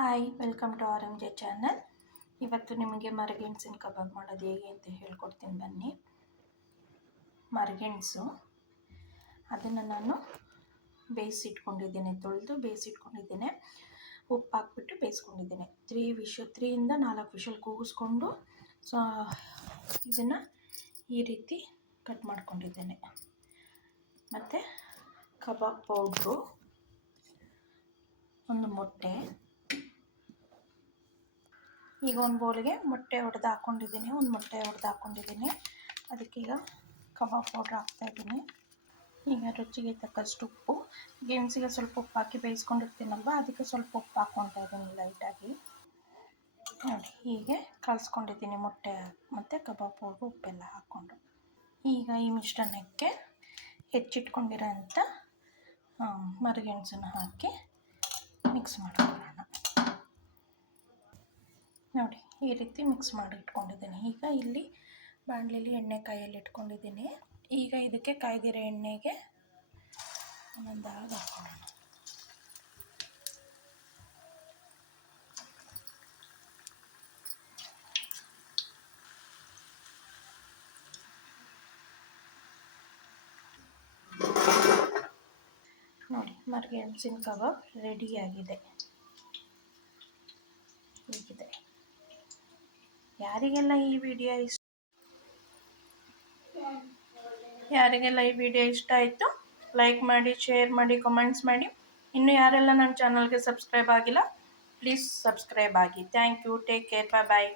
Hi welcome to R M J channel. ಇವತ್ತು ನಿಮಗೆ ಮರಗೆಣಸಿನ ಕಬಾಬ್ ಮಾಡೋದು ಹೇಗೆ ಅಂತ ಹೇಳ್ಕೊಡ್ತೀನಿ ಬನ್ನಿ. ಮರಗೆಣಸು ಅದನ್ನು ನಾನು ಬೇಯಿಸಿಟ್ಕೊಂಡಿದ್ದೇನೆ, ತೊಳೆದು ಬೇಯಿಸಿಟ್ಕೊಂಡಿದ್ದೇನೆ, ಉಪ್ಪು ಹಾಕ್ಬಿಟ್ಟು ಬೇಯಿಸ್ಕೊಂಡಿದ್ದೇನೆ. 3 ಇಂದ 4 ವಿಷಲ್ ಕೂಗಿಸ್ಕೊಂಡು ಇದನ್ನು ಈ ರೀತಿ ಕಟ್ ಮಾಡ್ಕೊಂಡಿದ್ದೇನೆ. ಮತ್ತು ಕಬಾಬ್ ಪೌಡ್ರು, ಒಂದು ಮೊಟ್ಟೆ, ಈಗ ಒಂದು ಬೌಲ್ಗೆ ಮೊಟ್ಟೆ ಒಡೆದು ಹಾಕ್ಕೊಂಡಿದ್ದೀನಿ. ಅದಕ್ಕೀಗ ಕಬಾಬ್ ಪೌಡ್ರ್ ಹಾಕ್ತಾಯಿದ್ದೀನಿ. ಈಗ ರುಚಿಗೆ ತಕ್ಕಷ್ಟು ಉಪ್ಪು, ಗೆಣಸಿಗೆ ಸ್ವಲ್ಪ ಉಪ್ಪು ಹಾಕಿ ಬೇಯಿಸ್ಕೊಂಡಿರ್ತೀನಲ್ವ, ಅದಕ್ಕೆ ಸ್ವಲ್ಪ ಉಪ್ಪು ಹಾಕ್ಕೊತಾ ಇದ್ದೀನಿ ಲೈಟಾಗಿ. ನೋಡಿ, ಹೀಗೆ ಕಲಿಸ್ಕೊಂಡಿದ್ದೀನಿ ಮೊಟ್ಟೆ ಮತ್ತು ಕಬಾಬ್ ಪೌಡ್ರು ಉಪ್ಪೆಲ್ಲ ಹಾಕ್ಕೊಂಡು. ಈಗ ಈ ಮಿಶ್ರಣಕ್ಕೆ ಹೆಚ್ಚಿಟ್ಕೊಂಡಿರೋಂಥ ಮರಗೆಣಸನ್ನು ಹಾಕಿ ಮಿಕ್ಸ್ ಮಾಡ್ಕೊಳ್ಳೋಣ. ನೋಡಿ, ಈ ರೀತಿ ಮಿಕ್ಸ್ ಮಾಡಿ ಇಟ್ಕೊಂಡಿದ್ದೀನಿ. ಈಗ ಇಲ್ಲಿ ಬಾಣಲೆಯಲ್ಲಿ ಎಣ್ಣೆ ಕಾಯಲ್ಲಿ ಇಟ್ಕೊಂಡಿದ್ದೀನಿ. ಈಗ ಇದಕ್ಕೆ ಕಾಯ್ದಿರೋ ಎಣ್ಣೆಗೆ ಒಂದೊಂದಾಗಿ ಹಾಕ್ಕೊಳ್ಳೋಣ. ನೋಡಿ, ಮರಗೆಣಸಿನ ಕಬಾಬ್ ರೆಡಿಯಾಗಿದೆ. ಹೀಗಿದೆ. ಯಾರಿಗೆಲ್ಲ ಈ ವಿಡಿಯೋ ಇಷ್ಟ ಆಯಿತು ಲೈಕ್ ಮಾಡಿ, ಶೇರ್ ಮಾಡಿ, ಕಮೆಂಟ್ಸ್ ಮಾಡಿ. ಇನ್ನು ಯಾರೆಲ್ಲ ನನ್ನ ಚಾನಲ್ಗೆ ಸಬ್ಸ್ಕ್ರೈಬ್ ಆಗಿಲ್ಲ ಪ್ಲೀಸ್ ಸಬ್ಸ್ಕ್ರೈಬ್ ಆಗಿ. Thank you. Take care. Bye.